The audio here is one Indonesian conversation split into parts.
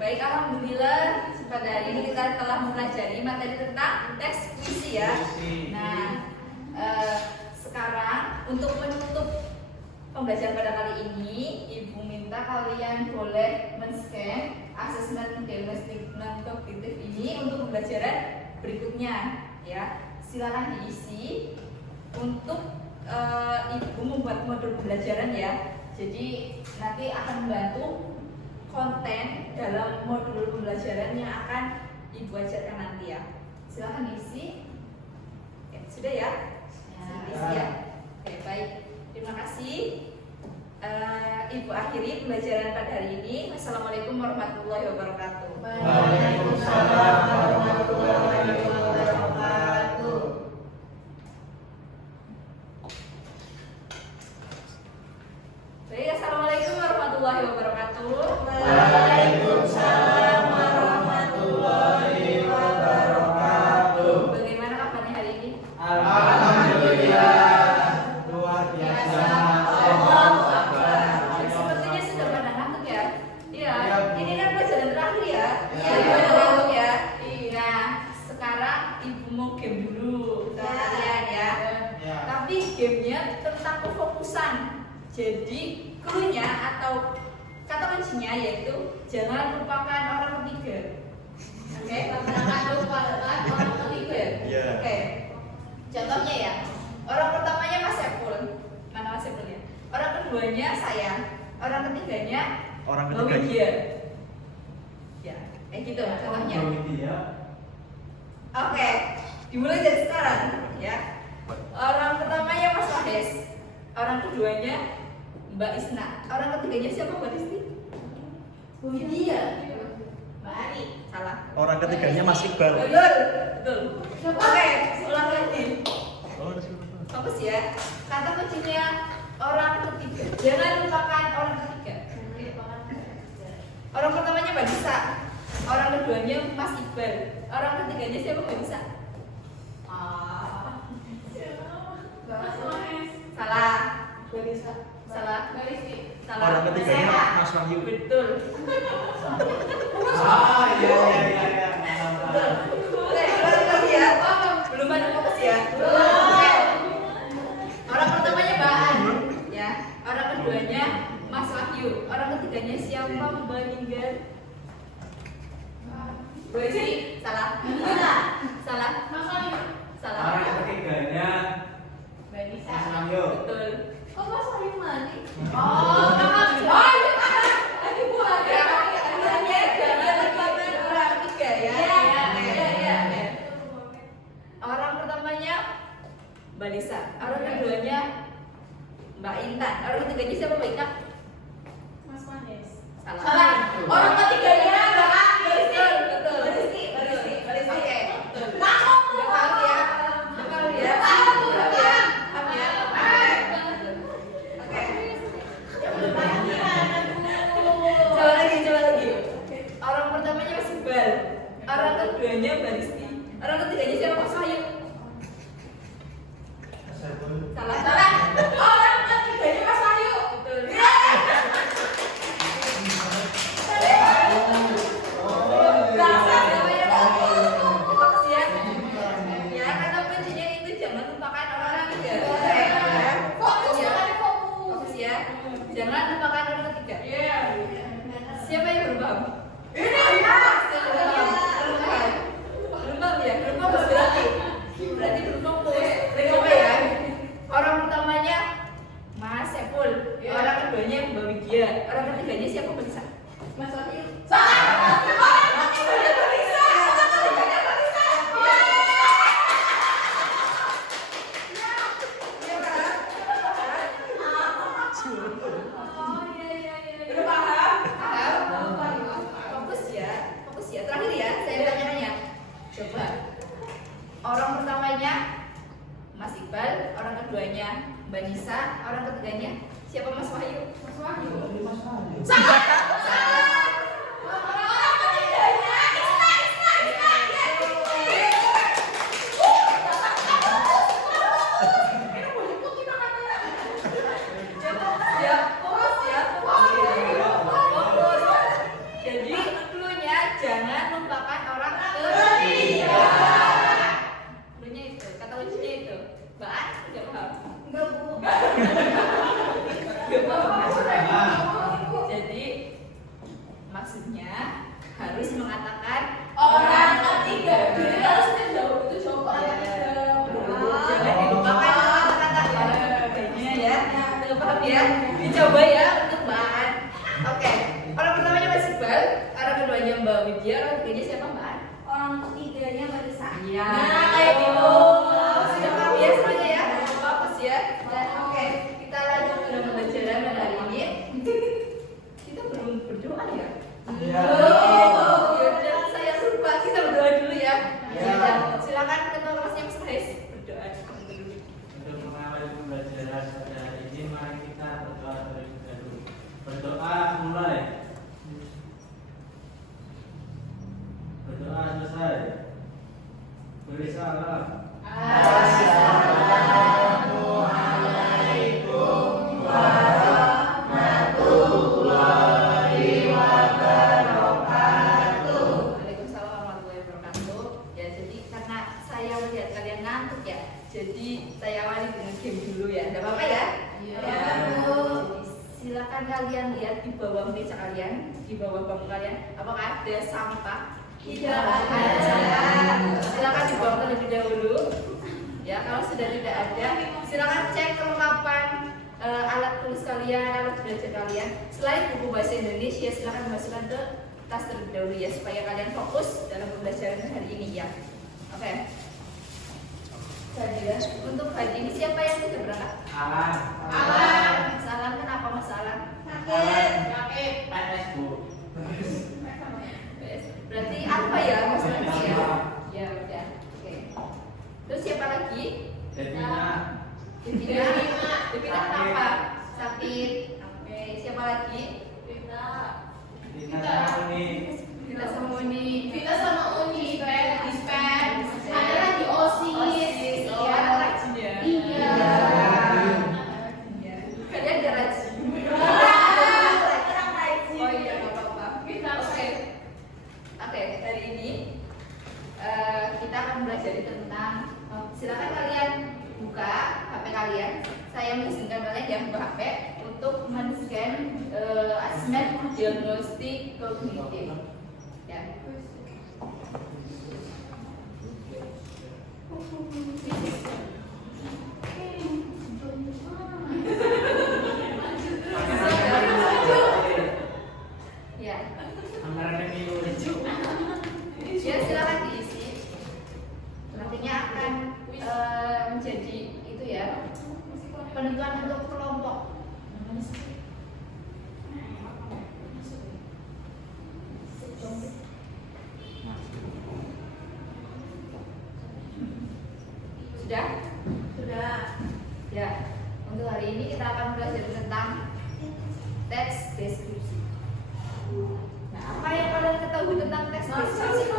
Baik, alhamdulillah pada hari ini kita telah mempelajari materi tentang teks puisi ya. Nah, sekarang untuk menutup pembelajaran pada kali ini, Ibu minta kalian boleh men-scan asesmen diagnostik non-kognitif ini untuk pembelajaran berikutnya ya. Silakan diisi untuk Ibu membuat modul pembelajaran ya. Jadi nanti akan membantu konten dalam modul pembelajaran yang akan Ibu ajarkan nanti ya. Silakan diisi. Ya, sudah ya? Diisi ya. Oke, baik. Terima kasih. Ibu akhiri pembelajaran pada hari ini. Wassalamualaikum warahmatullahi wabarakatuh. Waalaikumsalam warahmatullahi wabarakatuh. Baik, assalamualaikum warahmatullahi wabarakatuh. Waalaikumsalam warahmatullahi wabarakatuh. Bagaimana kabarnya hari ini? Alhamdulillah, luar biasa. Sepertinya sudah pada ngantuk ya. Iya, Ya, Bu. ini kan pelajaran terakhir ya. Ya. Ibu pada ngantuk ya. Nah, sekarang Ibu mau game dulu sama kalian ya. Ya. Tapi gamenya tentang kefokusan. Jadi clue-nya atau kata kuncinya yaitu jangan lupakan orang ketiga. Oke, jangan lupakan orang ketiga. Iya. Oke. Contohnya ya, orang pertamanya Mas Sepul. Mana Mas Sepul ya? Orang keduanya saya. Orang ketiganya Orang Mbak ketiganya. Widya. Ya, kayak gitu contohnya. Oke, dimulai dari sekarang ya. Orang pertamanya Mas Wahdes. Orang keduanya Mbak Isna. Orang ketiganya siapa Mbak Disti? Bu Widya. Mbak Ari. Salah. Orang ketiganya Mas Iqbal. Betul, betul. Oke, ulang lagi. Oh, ada siapa? Fokus ya. Kata kuncinya orang ketiga. Jangan lupakan orang ketiga. Orang pertamanya Mbak Disa. Orang keduanya Mas Iqbal. Orang ketiganya siapa Mbak Disa? Salah. Mbak Disa. Salah. Salah. Orang ketiganya Mas Wahyu. Betul. Iya. Oke, ulang lagi ya. Belum ada fokus ya. Oke. Orang pertamanya Mbak An, ya. Orang keduanya Mas Wahyu. Orang ketiganya siapa Mbak Ninggar? Bu Esi. Salah. Salah. Mas Wahyu. Salah. Orang ketiganya Mbak Nisa. Mas Wahyu. Betul. Kok Mas Wahyu mandi? Oh, iya. Lagi buat ya. Artinya jangan lupakan orang ketiga ya. Iya. Orang pertamanya Mbak Lisa. Orang keduanya Mbak Intan. Orang ketiganya siapa Mbak Intan? Mas Wahdes. Salah. Orang ketiganya Mbak A. Betul. Mbak Rizky. Oke. Betul. Udah paham ya? Udah paham ya? Paham ya? Paham ya? Oke. Coba lagi. Orang pertamanya Mas Iqbal. Orang keduanya Mbak Rizky. Orang ketiganya siapa Mas Wahyu? Salah. Orang ketiganya Mas Wahyu. Betul. Fokus ya. Ya, kata kuncinya itu jangan lupakan orang ketiga. Fokus ya. Fokus ya. Jangan lupakan orang ketiga. Siapa yang belum paham? Belum paham ya? Belum fokus berarti. Berarti belum fokus. Coba ya. Orang pertamanya Mas Sepul. Orang keduanya Mbak Widya. Orang ketiganya siapa bisa? Mas Wahyu. Udah paham? Paham? Fokus ya. Terakhir ya, saya tanya-tanya. Coba. Orang pertamanya Mas Iqbal, orang keduanya Mbak Nisa, orang ketiganya siapa Mas Wahyu? Mas Wahyu. Salah. Orang deskripsinya harus mengatakan Orang ketiga. Jadi kalau sudah jawab itu jawab orang ketiga. Jangan dilupakan kata-kata orang ketiganya ya. Paham ya? Dicoba ya untuk bahan. Oke. Orang pertamanya Mas Iqbal, orang keduanya Mbak Widya, orang ketiganya siapa Mbak? Orang ketiganya Marisa. Iya. Nah, kayak gitu. Sudah paham ya semuanya ya? Bagus ya. Dan oke, kita lanjut ke dalam pembelajaran pada hari ini. Kita belum berdoa ya? Iya. Oh, ya udah, saya lupa. Kita berdoa dulu ya. Iya. Ya, silakan ketua kelasnya Mas Haris berdoa dulu. Untuk mengawali pembelajaran pada hari ini, mari kita berdoa terlebih dahulu. Berdoa mulai. Berdoa selesai. Beri salam. Assalamualaikum warahmatullahi wabarakatuh. Waalaikumsalam warahmatullahi wabarakatuh. Ya, jadi karena saya melihat kalian ngantuk ya, jadi saya awali dengan game dulu ya. Tidak apa-apa ya? Iya. Ya. Jadi silakan kalian lihat di bawah meja kalian, di bawah bangku kalian, apakah ada sampah? Tidak ada. Silakan dibuang terlebih dahulu. Ya, kalau sudah tidak ada, silakan cek kelengkapan alat tulis kalian, alat belajar kalian. Selain buku bahasa Indonesia, silakan dimasukkan ke tas terlebih dahulu ya, supaya kalian fokus dalam pembelajaran hari ini ya. Oke. Jadi untuk hari ini siapa yang sudah berangkat? Alan. Mas Alan, kenapa Mas Alan? Sakit. PS Bu. Berarti apa ya Mas Alan ya? Ya udah. Oke. Terus siapa lagi? Devina. Devina. Devina kenapa? Sakit. Oke. Siapa lagi? Devina sama Uni. Kita sama Uni. Kita sama Uni, dispen. Ada lagi OSIS. Oh, Iya. anak rajin ya? Iya. Iya. Kalian ada rajin? Kurang rajin. Oh iya, nggak apa-apa. Kita Oke. Oke, hari ini kita akan belajar tentang silakan kalian buka HP kalian. Saya mengizinkan kalian yang buka HP untuk men-scan asesmen diagnostik kognitif. Ya. Ya. Anggaran pemilu. Ya, silakan diisi. Nantinya akan menjadi itu ya, penentuan untuk kelompok. Sudah? Sudah. Ya. Untuk hari ini kita akan belajar tentang teks deskripsi. Nah, apa yang kalian ketahui tentang teks deskripsi?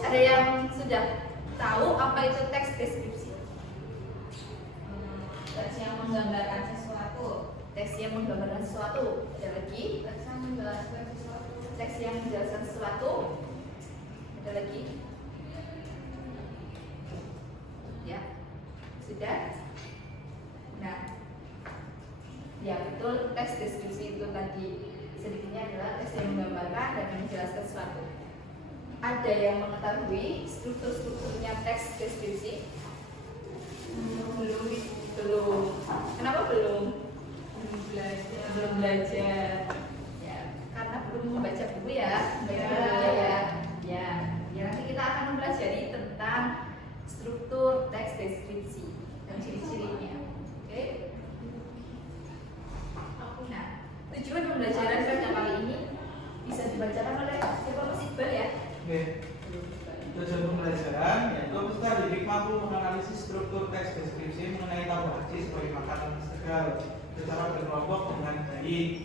Ada yang sudah tahu apa itu teks deskripsi? Teks yang menggambarkan sesuatu. Teks yang menggambarkan sesuatu. Ada lagi? Teks yang menjelaskan sesuatu. Teks yang menjelaskan sesuatu. Ada lagi? Ya, sudah. Nah, ya betul, teks deskripsi itu tadi sedikitnya adalah teks yang menggambarkan dan menjelaskan sesuatu. Ada yang mengetahui strukturnya teks deskripsi? Belum. Kenapa belum? Belum belajar. Ya, karena belum membaca buku ya. Ya. Nanti kita akan mempelajari tentang struktur teks deskripsi dan ciri-cirinya. Oke? Nah, tujuan pembelajaran pada kali ini bisa dibacakan oleh siapa Mas Iqbal ya? Oke. Tujuan pembelajaran yaitu peserta didik mampu menganalisis struktur teks deskripsi mengenai tabuhaji sebagai makanan segar secara berkelompok dengan baik.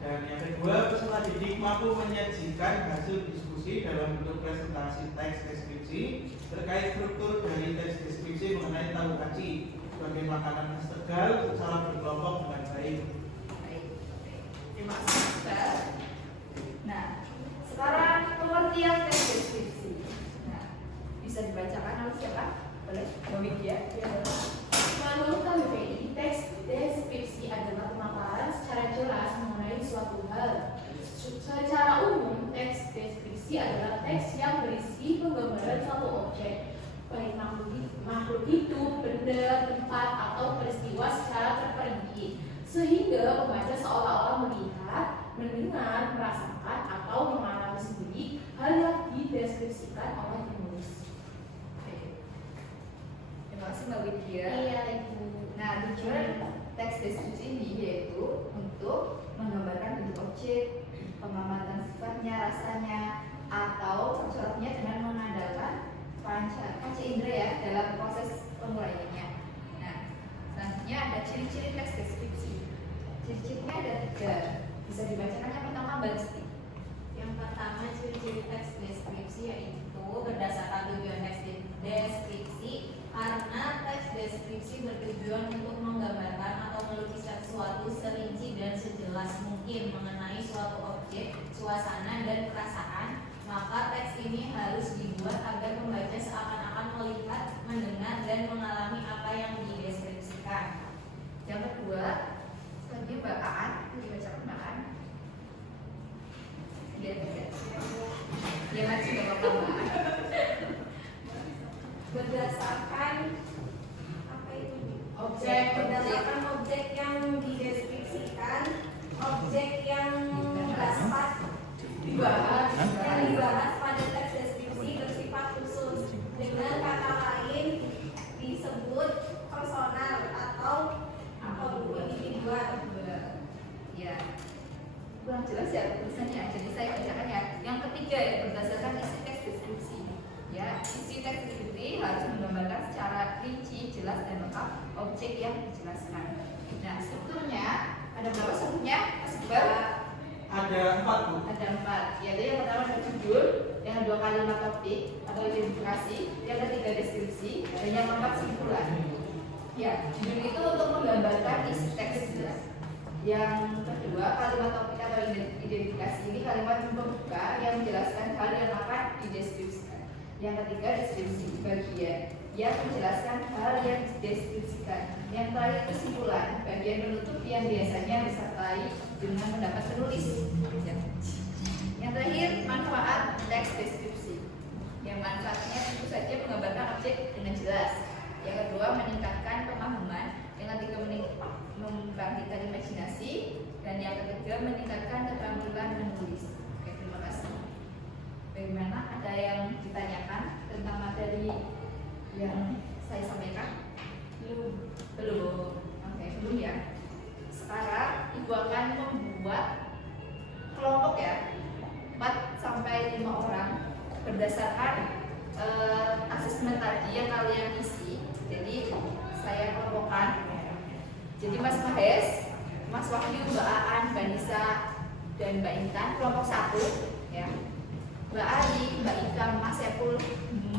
Dan yang kedua, peserta didik mampu menyajikan hasil diskusi dalam bentuk presentasi teks deskripsi terkait struktur dari teks deskripsi mengenai tabuhaji sebagai makanan segar secara berkelompok dengan baik. Baik. Terima kasih Iqbal. Nah, sekarang pengertian teks deskripsi. Nah, bisa dibacakan oleh siapa? Boleh? Mbak Widya. Menurut KBBI, teks deskripsi adalah pemaparan secara jelas mengenai suatu hal. Secara umum, teks baik makhluk hidup, benda, tempat, atau peristiwa secara terperinci, sehingga pembaca seolah-olah melihat, mendengar, merasakan, atau mengalami sendiri hal yang dideskripsikan oleh penulis. Terima kasih Mbak Widya. Iya, Ibu. Nah, tujuan teks deskripsi ini yaitu untuk menggambarkan bentuk objek, pengamatan sifatnya, rasanya, atau percoraknya dengan mengandalkan panca indera ya dalam proses penguraiannya. Nah, selanjutnya ada ciri-ciri teks deskripsi. Ciri-cirinya ada 3. Bisa dibacakan yang pertama Mbak Listi. Yang pertama, ciri-ciri teks deskripsi yaitu berdasarkan tujuan teks deskripsi, karena teks deskripsi bertujuan untuk menggambarkan atau melukiskan sesuatu serinci dan sejelas mungkin mengenai suatu objek, suasana, dan perasaan, maka teks ini harus dibuat agar pembaca seakan-akan melihat, mendengar, dan mengalami apa yang dideskripsikan. Yang kedua, selanjutnya Mbak Aan, dibacakan Mbak Aan. Dia maju Mbak Mbak Aan. Berdasarkan apa itu? Berdasarkan objek yang dideskripsikan, objek yang dapat dibahas. yang dibahas pada teks deskripsi bersifat khusus. Dengan kata lain disebut personal atau individual. Ya, kurang jelas ya tulisannya. Jadi saya bacakan ya. Yang ketiga ya, berdasarkan isi teks deskripsi. Ya, isi teks deskripsi harus menggambarkan secara rinci, jelas dan lengkap objek yang dijelaskan. Nah, strukturnya ada berapa strukturnya? Mas Iqbal? Ada 4 Bu. Ada 4. Yaitu yang pertama ada judul, yang kedua kalimat topik atau identifikasi, yang ketiga deskripsi, dan yang keempat kesimpulan. Ya, judul itu untuk menggambarkan isi teks jelas. Yang kedua kalimat topik atau identifikasi ini kalimat pembuka yang menjelaskan hal yang akan dideskripsikan. Yang ketiga deskripsi bagian yang menjelaskan hal yang dideskripsikan. Yang terakhir kesimpulan bagian penutup yang biasanya disertai dengan pendapat penulis. Yang terakhir manfaat teks deskripsi. Yang manfaatnya tentu saja menggambarkan objek dengan jelas. Yang kedua meningkatkan pemahaman. Yang ketiga membangkitkan imajinasi. Dan yang ketiga meningkatkan keterampilan menulis. Oke, terima kasih. Bagaimana? Ada yang ditanyakan tentang materi yang saya sampaikan? Belum. Oke, belum ya. Sekarang Ibu akan membuat kelompok ya, 4 sampai 5 orang berdasarkan asesmen tadi yang kalian isi. Jadi saya kelompokkan. Jadi Mas Mahes, Mas Wahyu, Mbak Aan, Mbak Nisa, dan Mbak Intan kelompok 1 ya. Mbak Ali, Mbak Ika, Mas Sepul,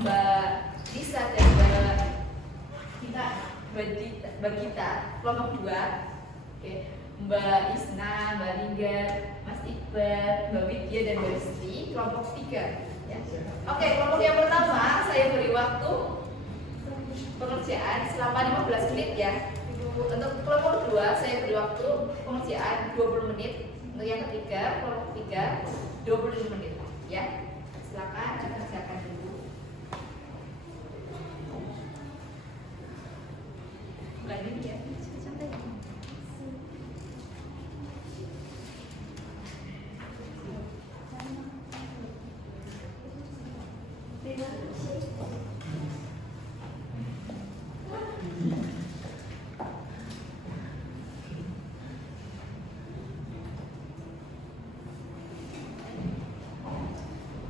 Mbak Nisa, dan Mbak Gita kelompok 2. Oke. Mbak Isna, Mbak Lingga, Mas Iqbal, Mbak Widya, dan Mbak Listi kelompok 3 ya. Oke, kelompok yang pertama saya beri waktu pengerjaan selama 15 menit ya. Untuk kelompok 2 saya beri waktu pengerjaan 20 menit. Untuk yang ketiga, kelompok 3 25 menit ya. Silakan kerjakan dulu. Bukan ini ya, santai.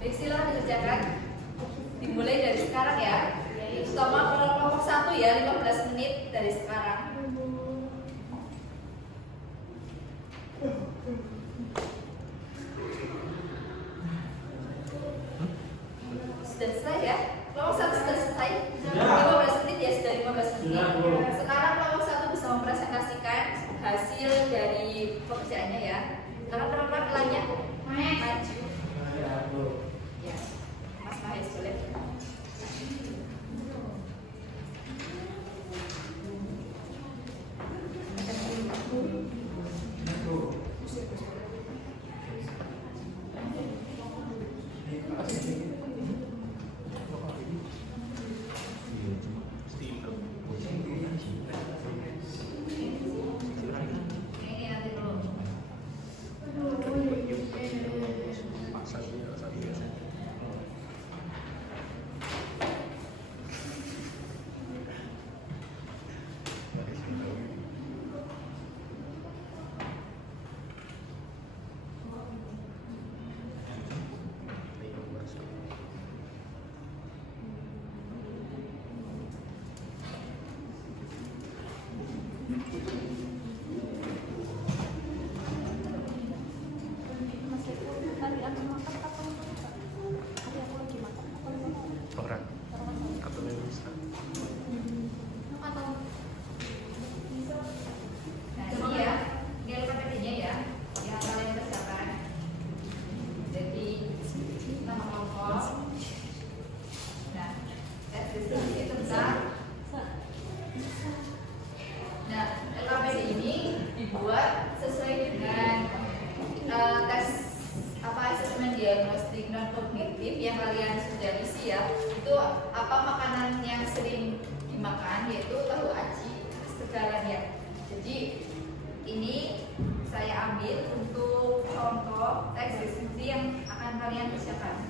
Baik, silakan dikerjakan. Dimulai dari sekarang ya. Terutama kelompok 1 ya, 15 menit dari sekarang. Sudah selesai ya? Kelompok 1 sudah selesai? 15 menit ya, sudah 15 menit. Sekarang kelompok 1 bisa mempresentasikan hasil dari pekerjaannya ya. Sekarang pelan-pelan pelannya maju. Ya, Mas Mahes boleh. diagnostik non kognitif yang kalian sudah isi ya, itu apa makanan yang sering dimakan, yaitu tahu aci segalan ya. Jadi ini saya ambil untuk contoh teks deskripsi yang akan kalian kerjakan.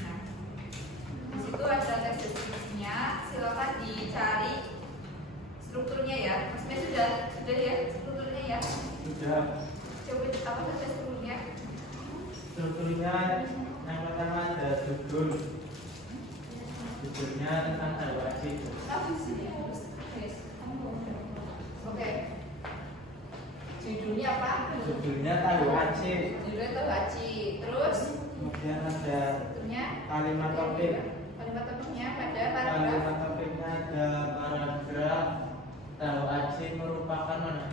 Nah, di situ ada teks deskripsinya, silakan dicari strukturnya ya. Maksudnya sudah ya strukturnya ya. Sudah. Coba apa saja strukturnya? Strukturnya yang pertama ada judul. Judulnya tentang tahu aci. Oke. Judulnya apa? Judulnya tahu aci. Judulnya tahu aci. Terus Kemudian ada strukturnya kalimat topik. kalimat topiknya pada paragraf. Kalimat topiknya ada paragraf tahu aci merupakan mana?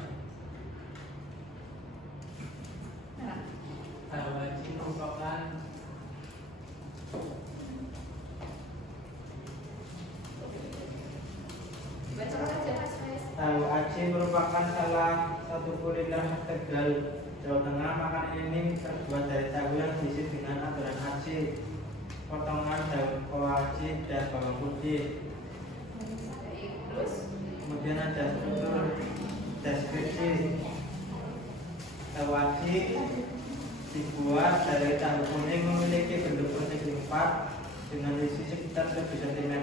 Nah, Tahu aci merupakan baca saja Mas Faiz. tahu aci merupakan salah satu kuliner Tegal, Jawa Tengah. Makanan ini terbuat dari tahu yang diisi dengan adonan aci, potongan daun koaci dan bawang putih. Baik, terus Kemudian ada struktur deskripsi. Tahu aci dibuat dari tahu kuning, memiliki bentuk persegi 4 dengan isi sekitar 1 cm.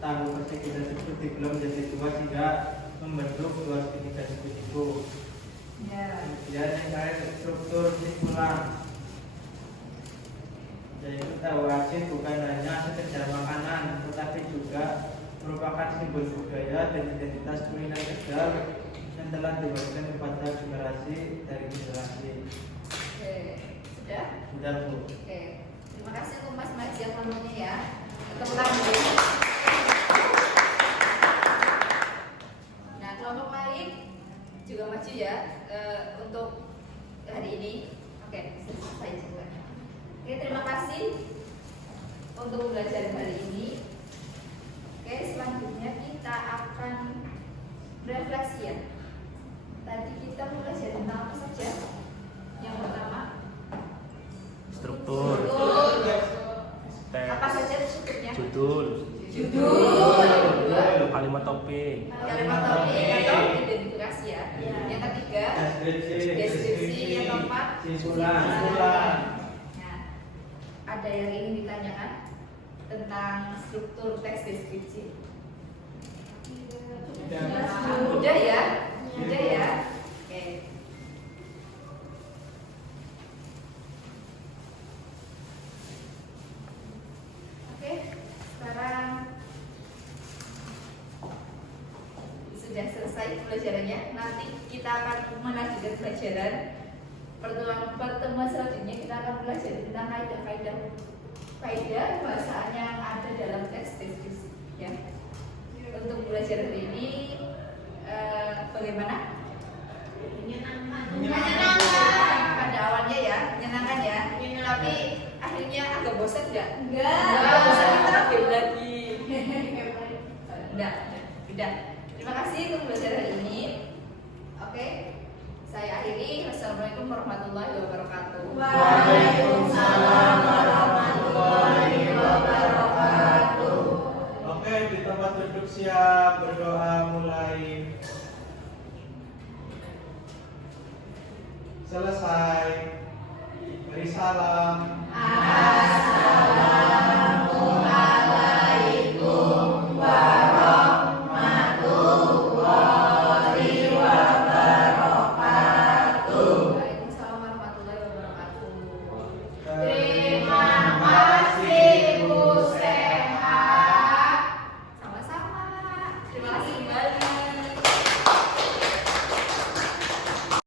Tahu persegi tersebut dibelah menjadi 2 sehingga membentuk 2 segitiga siku-siku. ya. Kemudian yang terakhir struktur simpulan, yaitu tahu aci bukan hanya sekedar makanan, tetapi juga merupakan simbol budaya dan identitas kuliner Tegal yang telah diwariskan kepada generasi dari generasi. Oke, sudah? Sudah Bu. Oke. Terima kasih untuk Mas Majid nomornya ya. Tepuk tangan dulu. Nah, kelompok lain juga maju ya untuk hari ini. Oke, selesai juga. Oke, terima kasih untuk belajar hari ini. Oke, selanjutnya kita akan refleksi ya. Tadi kita belajar tentang apa saja? Yang pertama, Struktur, apa teks, saja strukturnya? judul, Judul. Kedua, kalimat topik, kalimat topik atau identifikasi ya. Yang ketiga, deskripsi. Yang keempat, Simpulan. Nah, ada yang ingin ditanyakan tentang struktur teks deskripsi? Mudah ya, mudah ya. Oke. Oke, sekarang sudah selesai pelajarannya. Nanti kita akan melanjutkan pelajaran. Pertemuan selanjutnya kita akan belajar tentang kaidah bahasaan yang ada dalam teks deskripsi. Ya. Untuk belajar hari ini bagaimana? Menyenangkan. Pada awalnya ya, menyenangkan ya. Tapi akhirnya agak bosan nggak? Enggak. Bosan kita game lagi. Udah. Terima kasih untuk belajar hari ini. Oke, saya akhiri. Wassalamualaikum warahmatullahi wabarakatuh. Waalaikumsalam warahmatullahi wabarakatuh. Oke, di tempat duduk siap, berdoa mulai. Selesai. Beri salam.